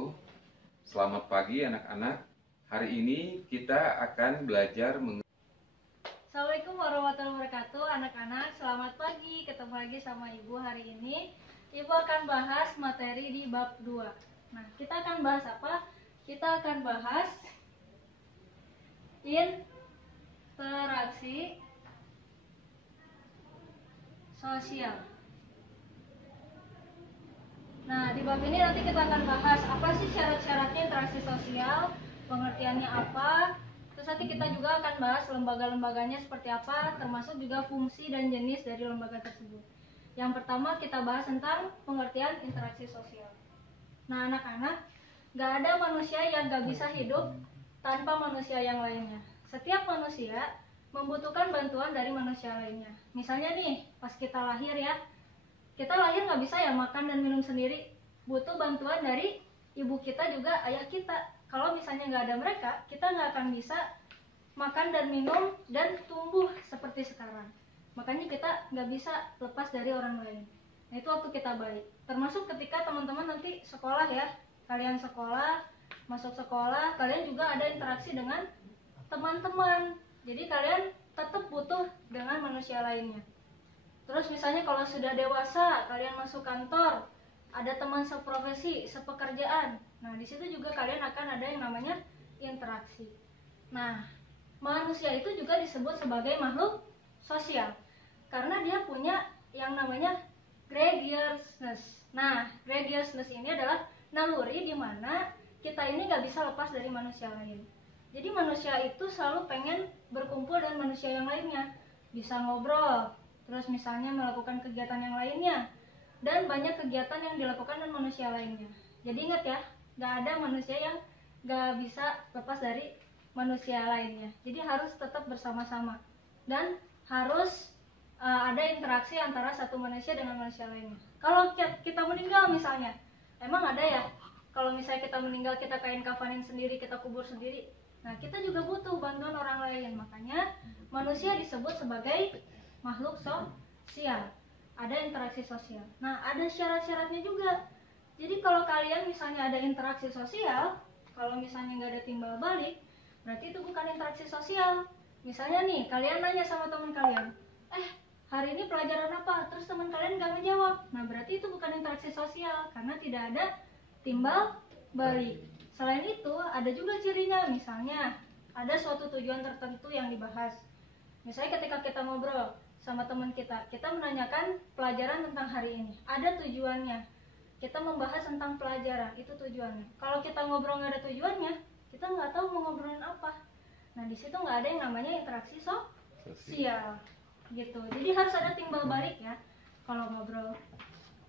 wabarakatuh. Selamat pagi anak-anak. Hari ini kita akan belajar Assalamualaikum warahmatullahi wabarakatuh. Anak-anak, selamat pagi. Ketemu lagi sama Ibu hari ini. Ibu akan bahas materi di bab 2. Nah, kita akan bahas apa? Kita akan bahas interaksi sosial. Nah, di bab ini nanti kita akan bahas apa sih syarat-syaratnya interaksi sosial, pengertiannya apa. Terus nanti kita juga akan bahas lembaga-lembaganya seperti apa, termasuk juga fungsi dan jenis dari lembaga tersebut. Yang pertama kita bahas tentang pengertian interaksi sosial. Nah, anak-anak, gak ada manusia yang gak bisa hidup tanpa manusia yang lainnya. Setiap manusia membutuhkan bantuan dari manusia lainnya. Misalnya nih, pas kita lahir ya, kita lahir nggak bisa ya makan dan minum sendiri, butuh bantuan dari ibu kita juga ayah kita. Kalau misalnya nggak ada mereka, kita nggak akan bisa makan dan minum dan tumbuh seperti sekarang. Makanya kita nggak bisa lepas dari orang lain. Nah, itu waktu kita bayi. Termasuk ketika teman-teman nanti sekolah ya, kalian sekolah, masuk sekolah, kalian juga ada interaksi dengan teman-teman. Jadi kalian tetap butuh dengan manusia lainnya. Terus misalnya kalau sudah dewasa, kalian masuk kantor, ada teman seprofesi, sepekerjaan. Nah, di situ juga kalian akan ada yang namanya interaksi. Nah, manusia itu juga disebut sebagai makhluk sosial karena dia punya yang namanya gregariousness. Nah, gregariousness ini adalah naluri di mana kita ini nggak bisa lepas dari manusia lain. Jadi manusia itu selalu pengen berkumpul dengan manusia yang lainnya, bisa ngobrol, terus misalnya melakukan kegiatan yang lainnya, dan banyak kegiatan yang dilakukan dengan manusia lainnya. Jadi ingat ya, gak ada manusia yang gak bisa lepas dari manusia lainnya. Jadi harus tetap bersama-sama dan harus ada interaksi antara satu manusia dengan manusia lainnya. Kalau kita meninggal misalnya, emang ada ya, kalau misalnya kita meninggal kita kain kafanin sendiri, kita kubur sendiri. Nah, kita juga butuh bantuan orang lain. Makanya manusia disebut sebagai makhluk sosial, ada interaksi sosial. Nah, ada syarat-syaratnya juga. Jadi kalau kalian misalnya ada interaksi sosial, kalau misalnya nggak ada timbal balik, berarti itu bukan interaksi sosial. Misalnya nih, kalian nanya sama teman kalian, hari ini pelajaran apa? Terus teman kalian nggak ngejawab. Nah, berarti itu bukan interaksi sosial karena tidak ada timbal balik. Selain itu, ada juga cirinya. Misalnya, ada suatu tujuan tertentu yang dibahas. Misalnya ketika kita ngobrol sama teman kita menanyakan pelajaran tentang hari ini, ada tujuannya. Kita membahas tentang pelajaran, itu tujuannya. Kalau kita ngobrol nggak ada tujuannya, kita nggak tahu mau ngobrolin apa. Nah, di situ nggak ada yang namanya interaksi sosial, gitu. Jadi harus ada timbal balik ya kalau ngobrol.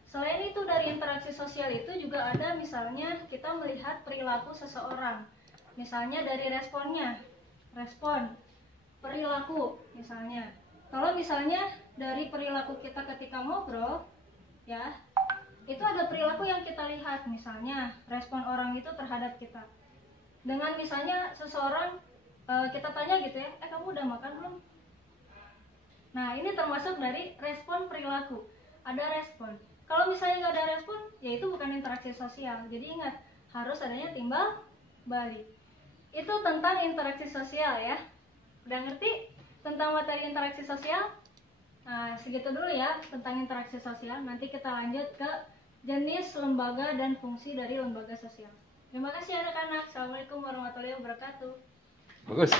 Selain itu, dari interaksi sosial itu juga ada misalnya kita melihat perilaku seseorang. Misalnya dari responnya, respon perilaku misalnya. Kalau misalnya dari perilaku kita ketika ngobrol ya, itu ada perilaku yang kita lihat, misalnya respon orang itu terhadap kita. Dengan misalnya seseorang kita tanya gitu ya, kamu udah makan belum? Nah, ini termasuk dari respon perilaku. Ada respon. Kalau misalnya nggak ada respon, ya itu bukan interaksi sosial. Jadi ingat, harus adanya timbal balik. Itu tentang interaksi sosial ya. Udah ngerti tentang materi interaksi sosial? Nah, segitu dulu ya tentang interaksi sosial. Nanti kita lanjut ke jenis lembaga dan fungsi dari lembaga sosial. Terima kasih anak-anak. Assalamualaikum warahmatullahi wabarakatuh. bagus.